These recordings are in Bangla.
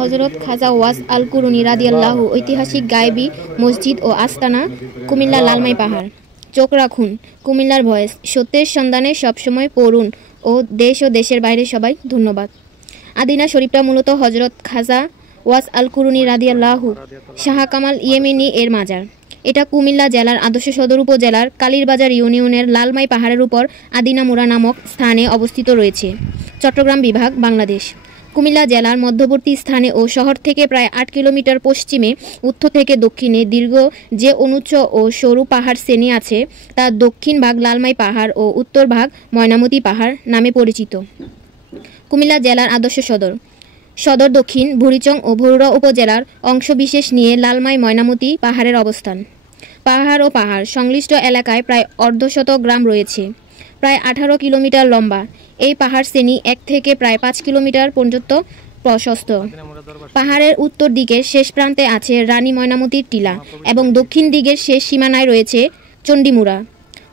হযরত খাজা ওয়াস আল কুরুনী রাদিয়াল্লাহু ঐতিহাসিক গায়েবী মসজিদ ও আস্তানা, কুমিল্লা লালমাই পাহাড়। চোখ রাখুন, কুমিল্লার ভয়েস, সত্যের সন্ধানে সবসময় পড়ুন ও দেশের বাইরে সবাই ধন্যবাদ। আদিনা শরীফটা মূলত হযরত খাজা ওয়াস আল কুরুনী রাদিয়াল্লাহু শাহ কামাল ইয়েমেনি এর মাজার। এটা কুমিল্লা জেলার আদর্শ সদর উপজেলার কালীরবাজার ইউনিয়নের লালমাই পাহাড়ের উপর আদিনা মুরা নামক স্থানে অবস্থিত রয়েছে। চট্টগ্রাম বিভাগ, বাংলাদেশ। কুমিল্লা জেলার মধ্যবর্তী স্থানে ও শহর থেকে প্রায় 8 কিলোমিটার পশ্চিমে, উত্তর থেকে দক্ষিণে দীর্ঘ যে অনুচ্চ ও সরু পাহাড় শ্রেণী আছে তার দক্ষিণ ভাগ লালমাই পাহাড় ও উত্তর ভাগ ময়নামতি পাহাড় নামে পরিচিত। কুমিল্লা জেলার আদর্শ সদর দক্ষিণ বুড়িচং ও ভৈরব উপজেলার অংশবিশেষ নিয়ে লালমাই ময়নামতি পাহাড়ের অবস্থান। পাহাড় ও পাহাড় সংশ্লিষ্ট এলাকায় প্রায় অর্ধশত গ্রাম রয়েছে। প্রায় 18 কিলোমিটার লম্বা এই পাহাড় শ্রেণী 1 থেকে প্রায় 5 কিলোমিটার পর্যন্ত প্রশস্ত। পাহাড়ের উত্তর দিকের শেষ প্রান্তে আছে রানী ময়নামতির টিলা এবং দক্ষিণ দিকের শেষ সীমানায় রয়েছে চণ্ডীমুড়া।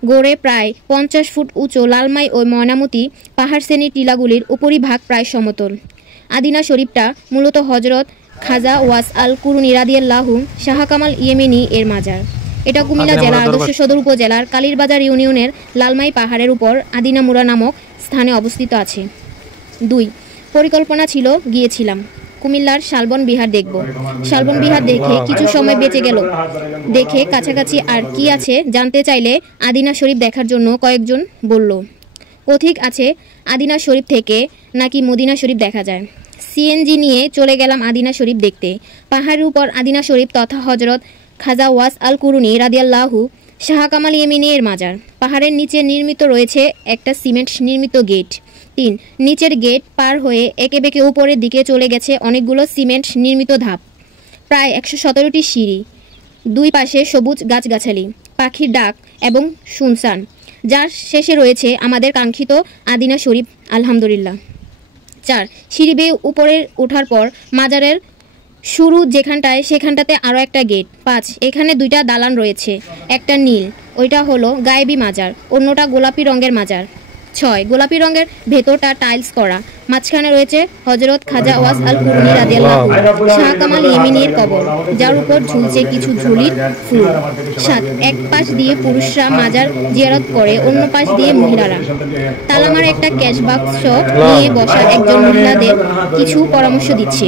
গড়ে প্রায় 50 ফুট উঁচু লালমাই ও ময়নামতি পাহাড় শ্রেণীর টিলাগুলির উপরিভাগ প্রায় সমতল। আদিনা শরীফটা মূলত হযরত খাজা ওয়াস আল কুরুনী রাদিয়াল্লাহু শাহ কামাল ইয়েমেনি এর মাজার। এটা কুমিল্লা জেলার আদর্শ সদর উপজেলার কালীরবাজার ইউনিয়নের লালমাই পাহাড়ের উপর আদিনা মুরা নামক স্থানে অবস্থিত আছে। 2. পরিকল্পনা ছিল গিয়েছিলাম কুমিল্লার শালবন বিহার দেখব। শালবন বিহার দেখে কিছু সময় বেঁচে গেল। দেখে কাছাকাছি আর কি আছে জানতে চাইলে আদিনা শরীফ দেখার জন্য কয়েকজন বলল। কথিক আছে আদিনা শরীফ থেকে নাকি মদিনা শরীফ দেখা যায়। সিএনজি নিয়ে চলে গেলাম আদিনা শরীফ দেখতে। পাহাড়ের উপর আদিনা শরীফ তথা হযরত খাজা ওয়াস আল কুরুনী রাদিয়াল্লাহু শাহ কামাল ইয়েমেনি এর মাজার। পাহাড়ের নিচে নির্মিত রয়েছে একটা সিমেন্ট নির্মিত গেট। 3. নিচের গেট পার হয়ে একে বেঁকে উপরের দিকে চলে গেছে অনেকগুলো সিমেন্ট নির্মিত ধাপ। প্রায় 117টি সিঁড়ি। 2 পাশে সবুজ গাছগাছালি, পাখির ডাক এবং শুনশান। যার শেষে রয়েছে আমাদের কাঙ্ক্ষিত আদিনা শরীফ, আলহামদুলিল্লাহ। 4. সিঁড়ি বেয়ে উপরে ওঠার পর মাজারের শুরু যেখানটায় সেখানটাতে আরও একটা গেট। 5. এখানে 2টা দালান রয়েছে, একটা নীল, ওইটা হলো গায়েবী মাজার, অন্যটা গোলাপি রঙের মাজার। 6. গোলাপি রঙের ভেতরটা টাইলস করা। মাঝখানে রয়েছে হযরত খাজা ওয়াস আল কুরুনী রাদিয়াল্লাহু শাহ কামাল ইয়েমেনির কবর, যার উপর ঝুলছে কিছু ঝুলির ফুল। 7. এক পাশ দিয়ে পুরুষরা মাজার জিয়ারত করে, অন্য পাশ দিয়ে মহিলারা। তালামার একটা ক্যাশ বাক্স নিয়ে বসা একজন মহিলাদের কিছু পরামর্শ দিচ্ছে।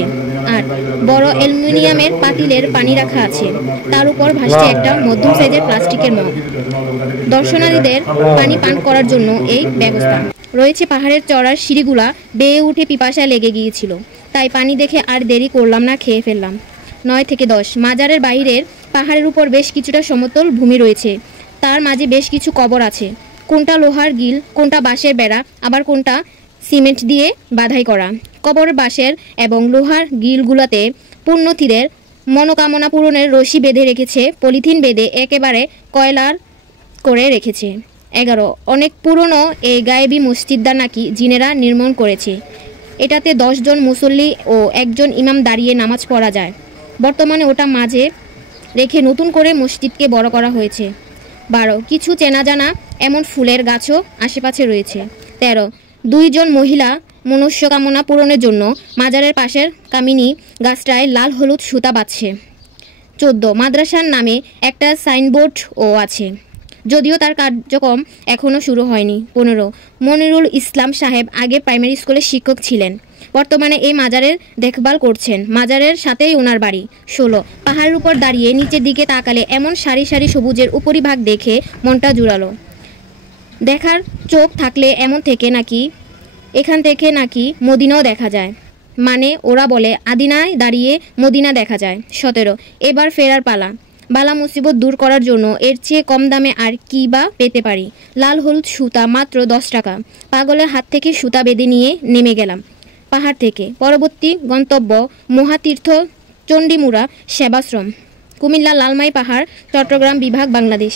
8. বড় অ্যালুমিনিয়ামের পাতিলের পানি রাখা আছে, তার উপর ভাসছে একটা মধ্যম সাইজের প্লাস্টিকের মগ। দর্শনার্থীদের পানি পান করার জন্য এই ব্যবস্থা রয়েছে। পাহাড়ের চড়ার সিঁড়িগুলা বেয়ে উঠে পিপাসায় লেগে গিয়েছিল, তাই পানি দেখে আর দেরি করলাম না, খেয়ে ফেললাম। 9 থেকে 10. মাজারের বাইরের পাহাড়ের উপর বেশ কিছুটা সমতল ভূমি রয়েছে, তার মাঝে বেশ কিছু কবর আছে। কোনটা লোহার গিল, কোনটা বাঁশের বেড়া, আবার কোনটা সিমেন্ট দিয়ে বাধাই করা। কবরের বাঁশের এবং লোহার গিলগুলোতে পুণ্যার্থীদের মনোকামনা পূরণের রশি বেঁধে রেখেছে, পলিথিন বেঁধে একেবারে কয়লার করে রেখেছে। 11. অনেক পুরনো এই গায়েবী মসজিদটা নাকি জিনেরা নির্মাণ করেছে। এটাতে 10 জন মুসল্লি ও একজন ইমাম দাঁড়িয়ে নামাজ পড়া যায়। বর্তমানে ওটা মাঝে রেখে নতুন করে মসজিদকে বড় করা হয়েছে। 12. কিছু চেনা জানা এমন ফুলের গাছও আশেপাশে রয়েছে। 13. 2 জন মহিলা মনুষ্যকামনা পূরণের জন্য মাজারের পাশের কামিনী গাছটায় লাল হলুদ সুতা বাঁধছে। 14. মাদ্রাসার নামে একটা সাইনবোর্ডও আছে, যদিও তার কার্যক্রম এখনও শুরু হয়নি। 15. মনিরুল ইসলাম সাহেব আগে প্রাইমারি স্কুলের শিক্ষক ছিলেন, বর্তমানে এই মাজারের দেখভাল করছেন। মাজারের সাথেই ওনার বাড়ি। 16. পাহাড়ের উপর দাঁড়িয়ে নিচের দিকে তাকালে এমন সারি সারি সবুজের উপরিভাগ দেখে মনটা জুড়ালো। দেখার চোখ থাকলে এখান থেকে নাকি মদিনাও দেখা যায়, মানে ওরা বলে আদিনায় দাঁড়িয়ে মদিনা দেখা যায়। 17. এবার ফেরার পালা। বালা মুসিবত দূর করার জন্য এর চেয়ে কম দামে আর কি বা পেতে পারি। লাল হলুদ সুতা মাত্র 10 টাকা। পাগলের হাত থেকে সুতা বেঁধে নিয়ে নেমে গেলাম পাহাড় থেকে। পরবর্তী গন্তব্য মহাতীর্থ চণ্ডীমুড়া সেবাশ্রম, কুমিল্লা লালমাই পাহাড়, চট্টগ্রাম বিভাগ, বাংলাদেশ।